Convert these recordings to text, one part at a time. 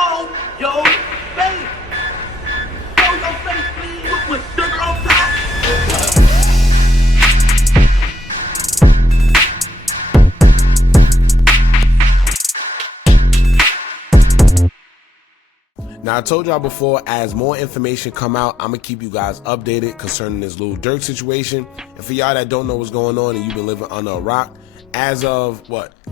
show your face. Show your face, please, with Durk on top. Now, I told y'all before, as more information come out, I'm gonna keep you guys updated concerning this Lil Durk situation. And for y'all that don't know what's going on and you've been living under a rock, as of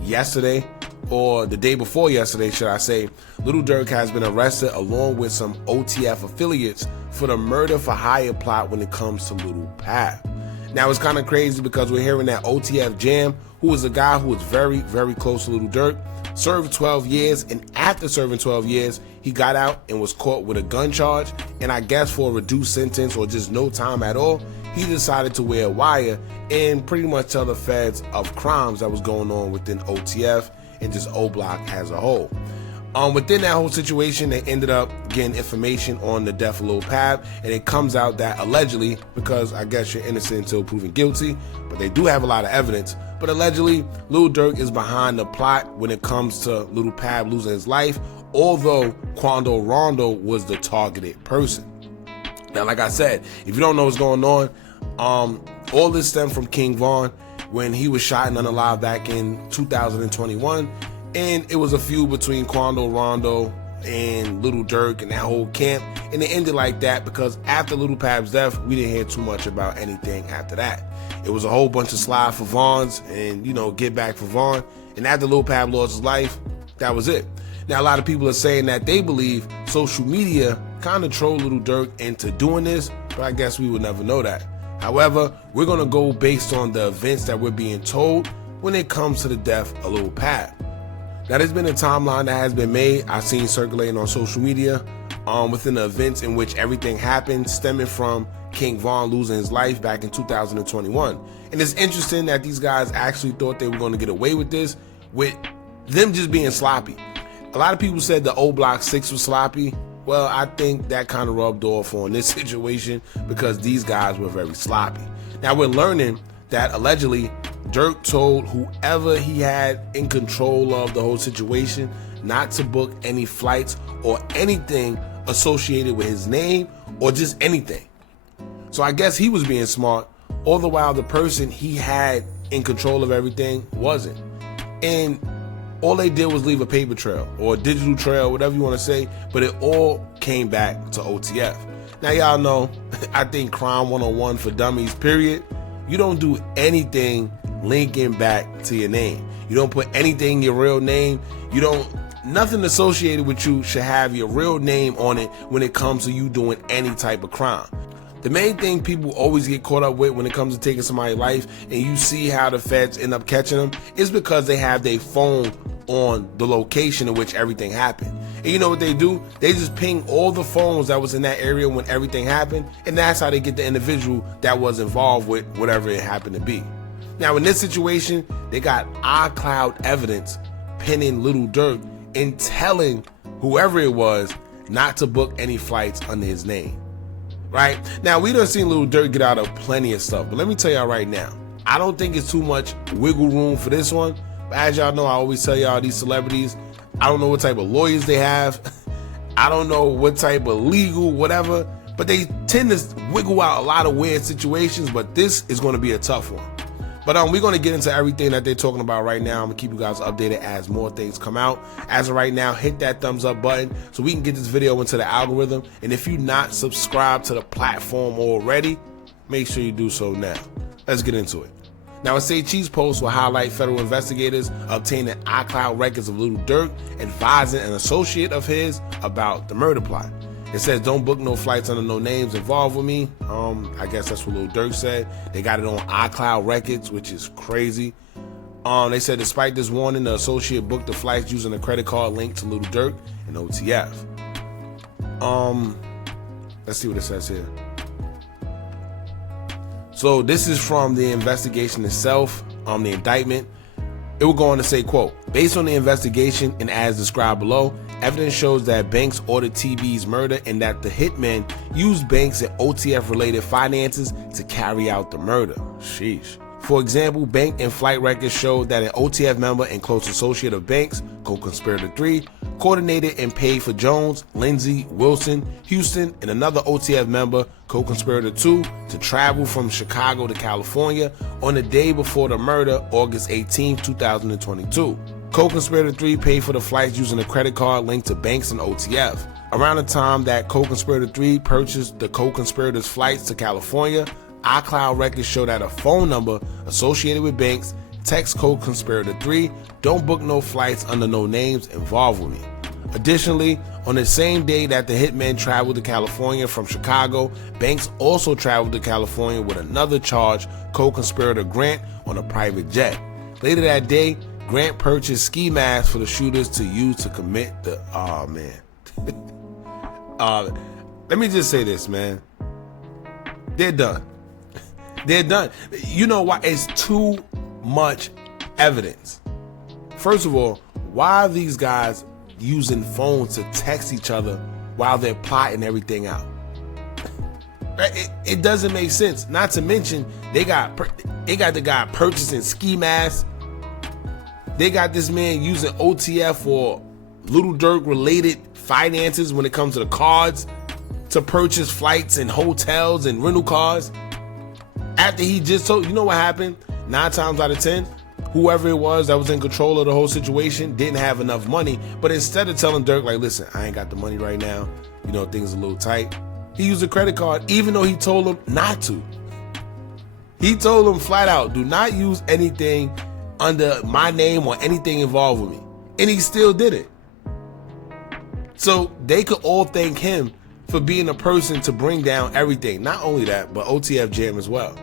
yesterday, or the day before yesterday, should I say, Lil Durk has been arrested along with some OTF affiliates for the murder for hire plot when it comes to Lil Pab. Now, it's kind of crazy because we're hearing that OTF Jam, who is a guy who was very, very close to Lil Durk, served 12 years, and after serving 12 years, he got out and was caught with a gun charge, and I guess for a reduced sentence or just no time at all, he decided to wear a wire and pretty much tell the feds of crimes that was going on within OTF and just O-Block as a whole. Within that whole situation, they ended up getting information on the death of Lil Pab, and it comes out that allegedly, because I guess you're innocent until proven guilty, but they do have a lot of evidence, but allegedly Lil Durk is behind the plot when it comes to Lil Pab losing his life, although Quando Rondo was the targeted person. Now, like I said, if you don't know what's going on, all this stemmed from King Von when he was shot and unalive back in 2021, and it was a feud between Quando Rondo and Lil Durk and that whole camp, and it ended like that because after Lil Pab's death, we didn't hear too much about anything after that. It was a whole bunch of slide for Vons and, get back for Von, and after Lil Pab lost his life, that was it. Now, a lot of people are saying that they believe social media kind of trolled Lil Durk into doing this, but I guess we would never know that. However, we're going to go based on the events that we're being told when it comes to the death of Lil Pab. Now, there's been a timeline that has been made, I've seen circulating on social media, within the events in which everything happened, stemming from King Von losing his life back in 2021. And it's interesting that these guys actually thought they were going to get away with this, with them just being sloppy. A lot of people said the O-Block 6 was sloppy. Well, I think that kind of rubbed off on this situation because these guys were very sloppy. Now, we're learning that allegedly Durk told whoever he had in control of the whole situation not to book any flights or anything associated with his name or just anything. So I guess he was being smart, all the while the person he had in control of everything wasn't. And all they did was leave a paper trail or a digital trail, whatever you want to say, but it all came back to OTF. Now, y'all know, I think crime 101 for dummies, period. You don't do anything linking back to your name. You don't put anything in your real name. Nothing associated with you should have your real name on it when it comes to you doing any type of crime. The main thing people always get caught up with when it comes to taking somebody's life, and you see how the feds end up catching them, is because they have their phone on the location in which everything happened. And you know what they do? They just ping all the phones that was in that area when everything happened, and that's how they get the individual that was involved with whatever it happened to be. Now, in this situation, they got iCloud evidence pinning Lil Durk and telling whoever it was not to book any flights under his name. Right? Now, we done seen Lil Durk get out of plenty of stuff, but let me tell y'all right now, I don't think it's too much wiggle room for this one. But as y'all know, I always tell y'all these celebrities, I don't know what type of lawyers they have. I don't know what type of legal, whatever, but they tend to wiggle out a lot of weird situations, but this is going to be a tough one. But we're going to get into everything that they're talking about right now. I'm going to keep you guys updated as more things come out. As of right now, hit that thumbs up button so we can get this video into the algorithm. And if you're not subscribed to the platform already, make sure you do so now. Let's get into it. Now, a Say Cheese post will highlight federal investigators obtaining iCloud records of Lil Durk advising an associate of his about the murder plot. It says, don't book no flights under no names involved with me. I guess that's what Lil Durk said. They got it on iCloud records, which is crazy. They said, despite this warning, the associate booked the flights using a credit card linked to Lil Durk and OTF. Let's see what it says here. So this is from the investigation itself, the indictment. It will go on to say, quote, based on the investigation and as described below, evidence shows that Banks ordered TB's murder and that the hitman used Banks and OTF related finances to carry out the murder. Sheesh. For example, bank and flight records showed that an OTF member and close associate of Banks, co-conspirator 3, coordinated and paid for Jones, Lindsay, Wilson, Houston, and another OTF member, co-conspirator 2, to travel from Chicago to California on the day before the murder, August 18, 2022. Co-conspirator 3 paid for the flights using a credit card linked to Banks and OTF. Around the time that co-conspirator 3 purchased the co-conspirators' flights to California, iCloud records show that a phone number associated with Banks text co-conspirator 3, "Don't book no flights under no names involved with me." Additionally, on the same day that the hitman traveled to California from Chicago, Banks also traveled to California with another charged co-conspirator Grant on a private jet. Later that day, Grant purchased ski masks for the shooters to use to commit the... Oh, man. Let me just say this, man. They're done. They're done. You know why? It's too much evidence. First of all, why are these guys using phones to text each other while they're plotting everything out? It doesn't make sense. Not to mention, they got the guy purchasing ski masks. They got this man using OTF for Little Durk related finances when it comes to the cards to purchase flights and hotels and rental cars. After he just told, you know what happened? 9 times out of 10, whoever it was that was in control of the whole situation didn't have enough money. But instead of telling Durk, like, listen, I ain't got the money right now, you know, things are a little tight, he used a credit card, even though he told him not to. He told him flat out, do not use anything under my name or anything involved with me. And he still did it. So they could all thank him for being a person to bring down everything. Not only that, but OTF Jam as well.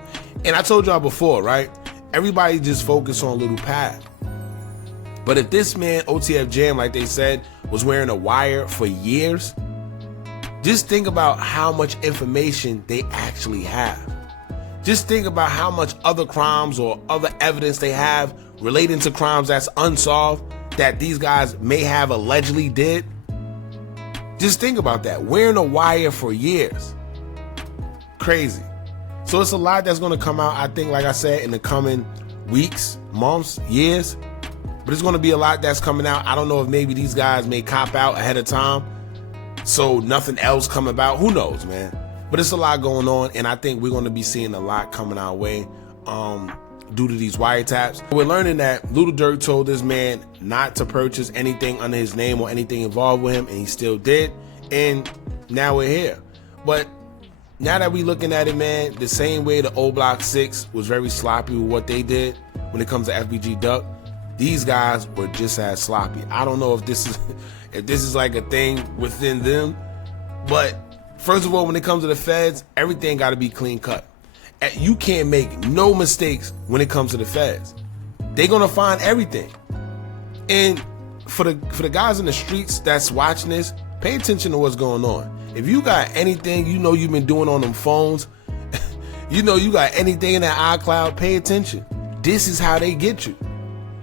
And I told y'all before, right? Everybody just focused on Little Pat. But if this man, OTF Jam, like they said, was wearing a wire for years, just think about how much information they actually have. Just think about how much other crimes or other evidence they have relating to crimes that's unsolved that these guys may have allegedly did. Just think about that. Wearing a wire for years. Crazy. So it's a lot that's going to come out, I think, like I said, in the coming weeks, months, years. But it's going to be a lot that's coming out. I don't know if maybe these guys may cop out ahead of time so nothing else come about. Who knows, man? But it's a lot going on, and I think we're going to be seeing a lot coming our way due to these wiretaps. We're learning that Little Durk told this man not to purchase anything under his name or anything involved with him, and he still did. And now we're here. But now that we looking at it, man, the same way the old Block 6 was very sloppy with what they did when it comes to FBG Duck, these guys were just as sloppy. I don't know if this is like a thing within them, but first of all, when it comes to the feds, everything got to be clean cut. You can't make no mistakes when it comes to the feds. They're gonna find everything. And for the guys in the streets that's watching this, pay attention to what's going on. If you got anything you know you've been doing on them phones, you know you got anything in that iCloud, pay attention. This is how they get you.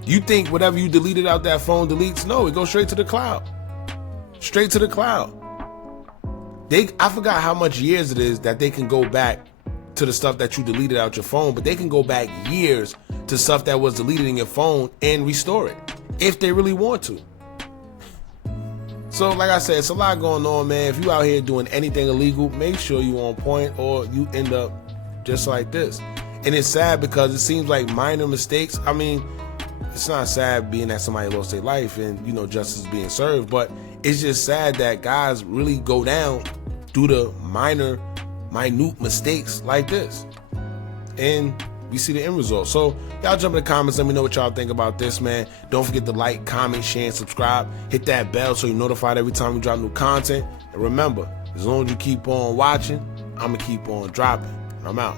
You think whatever you deleted out that phone deletes? No, it goes straight to the cloud. Straight to the cloud. I forgot how much years it is that they can go back to the stuff that you deleted out your phone, but they can go back years to stuff that was deleted in your phone and restore it if they really want to. So like I said, it's a lot going on, man. If you out here doing anything illegal, make sure you on point or you end up just like this. And it's sad because it seems like minor mistakes. I mean, it's not sad being that somebody lost their life and, you know, justice is being served, but it's just sad that guys really go down due to minute mistakes like this. And we see the end result. So y'all jump in the comments, let me know what y'all think about this, man. Don't forget to like, comment, share, and subscribe. Hit that bell so you're notified every time we drop new content. And remember, as long as you keep on watching, I'm gonna keep on dropping. I'm out.